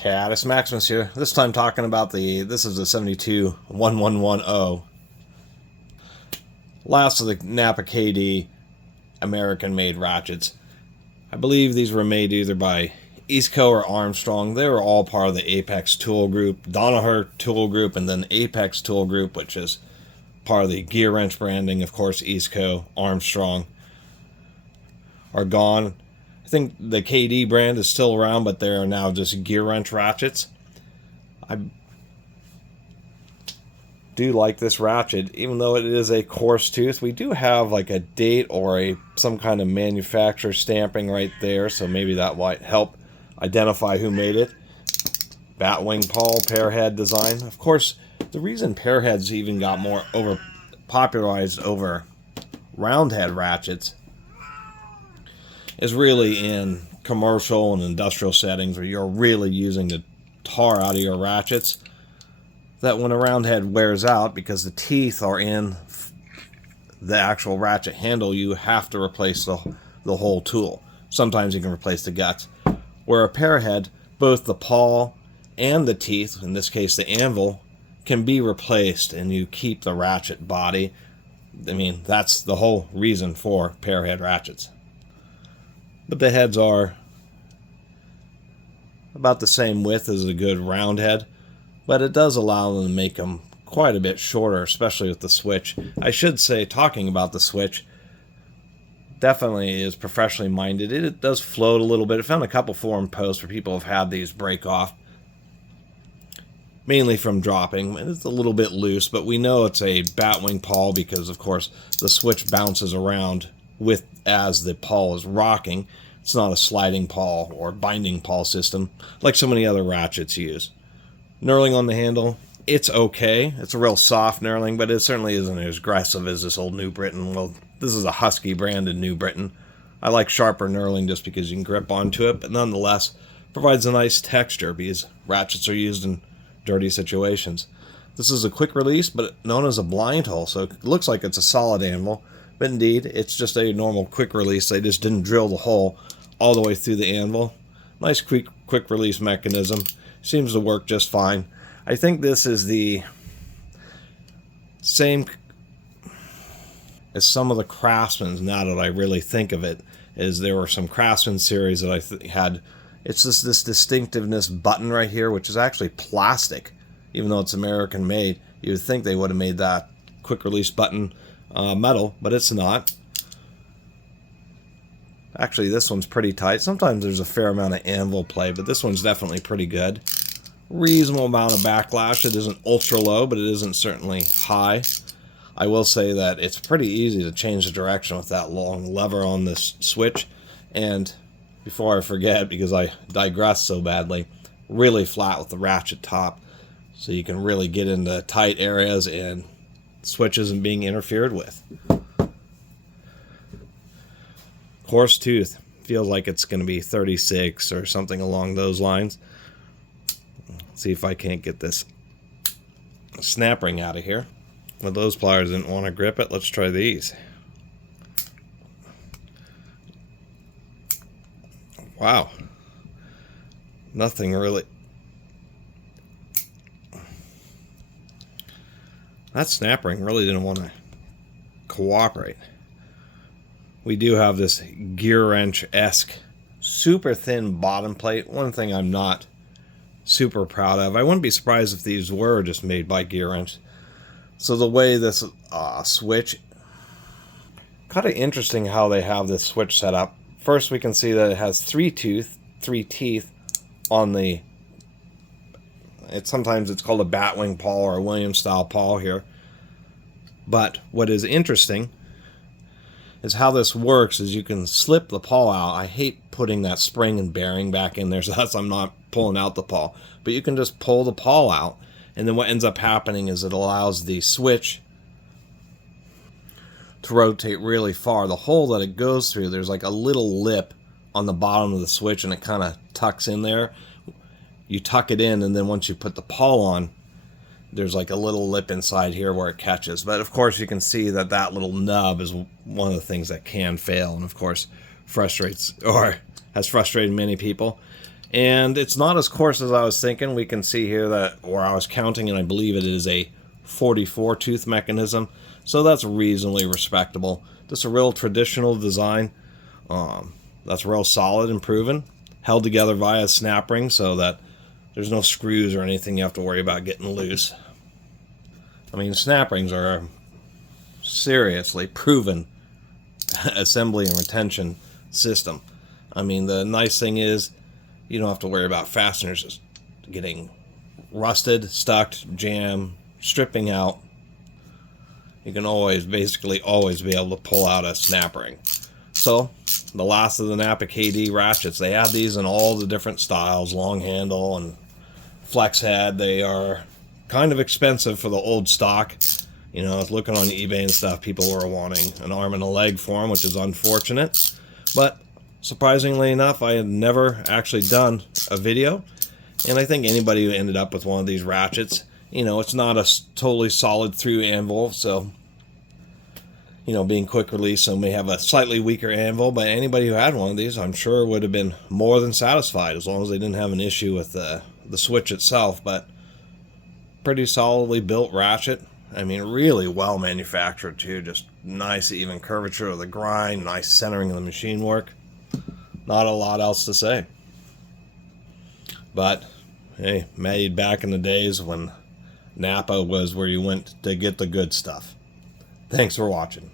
Catus, Maximus here. This time talking about this is the 72-1110. Last of the NAPA KD American-made ratchets. I believe these were made either by Eastco or Armstrong. They were all part of the Apex Tool Group, Danaher Tool Group, and then Apex Tool Group, which is part of the Gear Wrench branding. Of course, Eastco, Armstrong are gone. I think the KD brand is still around, but they are now just Gear Wrench ratchets. I do like this ratchet, even though it is a coarse tooth. We do have like a date or some kind of manufacturer stamping right there, so maybe that might help identify who made it. Batwing pawl pearhead design. Of course, the reason pearheads even got more popularized over roundhead ratchets is really in commercial and industrial settings where you're really using the tar out of your ratchets, that when a round head wears out, because the teeth are in the actual ratchet handle, you have to replace the whole tool. Sometimes you can replace the guts. Where a pearhead, both the pawl and the teeth, in this case the anvil, can be replaced and you keep the ratchet body. I mean, that's the whole reason for pearhead ratchets. But the heads are about the same width as a good round head, but it does allow them to make them quite a bit shorter, especially with the switch. I should say, talking about the switch, definitely is professionally minded. It does float a little bit. I found a couple forum posts where people have had these break off, mainly from dropping. It's a little bit loose, but we know it's a Batwing pawl because, of course, the switch bounces around as the pawl is rocking. It's not a sliding pawl or binding pawl system like so many other ratchets use. Knurling on the handle, it's okay. It's a real soft knurling, but it certainly isn't as aggressive as this old New Britain. Well, this is a Husky branded New Britain. I like sharper knurling just because you can grip onto it, but nonetheless provides a nice texture because ratchets are used in dirty situations. This is a quick release, but known as a blind hole, so it looks like it's a solid anvil. But indeed, it's just a normal quick release. They just didn't drill the hole all the way through the anvil. Nice quick release mechanism. Seems to work just fine. I think this is the same as some of the Craftsman's, now that I really think of it, is there were some Craftsman series that I had. It's this distinctiveness button right here, which is actually plastic, even though it's American made. You would think they would have made that quick release button metal, but it's not. Actually, this one's pretty tight. Sometimes there's a fair amount of anvil play, but this one's definitely pretty good. Reasonable amount of backlash. It isn't ultra low, but it isn't certainly high. I will say that it's pretty easy to change the direction with that long lever on this switch. And before I forget, because I digress so badly, really flat with the ratchet top, so you can really get into tight areas and switch isn't being interfered with. Coarse tooth. Feels like it's going to be 36 or something along those lines. Let's see if I can't get this snap ring out of here. Well, those pliers didn't want to grip it. Let's try these. Wow. Nothing really. That snap ring really didn't want to cooperate. We do have this gear wrench-esque super thin bottom plate. One thing I'm not super proud of. I wouldn't be surprised if these were just made by Gear Wrench. So the way this switch, kind of interesting how they have this switch set up. First, we can see that it has three teeth on the. Sometimes it's called a Batwing pawl or a Williams style pawl here. But what is interesting is how this works is you can slip the pawl out. I hate putting that spring and bearing back in there, so that's I'm not pulling out the pawl. But you can just pull the pawl out, and then what ends up happening is it allows the switch to rotate really far. The hole that it goes through, there's like a little lip on the bottom of the switch, and it kind of tucks in there. You tuck it in, and then once you put the pawl on, there's like a little lip inside here where it catches. But of course you can see that that little nub is one of the things that can fail, and of course frustrates or has frustrated many people. And it's not as coarse as I was thinking. We can see here that where I was counting, and I believe it is a 44 tooth mechanism. So that's reasonably respectable. Just a real traditional design. That's real solid and proven. Held together via snap ring so that there's no screws or anything you have to worry about getting loose. I mean, snap rings are a seriously proven assembly and retention system. I mean, the nice thing is you don't have to worry about fasteners just getting rusted, stuck, jammed, stripping out. You can basically always be able to pull out a snap ring. So, the last of the NAPA KD ratchets, they have these in all the different styles, long handle and flex head. They are kind of expensive for the old stock. You know, I was looking on eBay and stuff, people were wanting an arm and a leg for them, which is unfortunate. But surprisingly enough, I had never actually done a video. And I think anybody who ended up with one of these ratchets, you know, it's not a totally solid through anvil, so, you know, being quick release, so may have a slightly weaker anvil, but anybody who had one of these, I'm sure would have been more than satisfied, as long as they didn't have an issue with the switch itself. But pretty solidly built ratchet. I mean, really well manufactured too, just nice even curvature of the grind, nice centering of the machine work. Not a lot else to say. But, hey, made back in the days when NAPA was where you went to get the good stuff. Thanks for watching.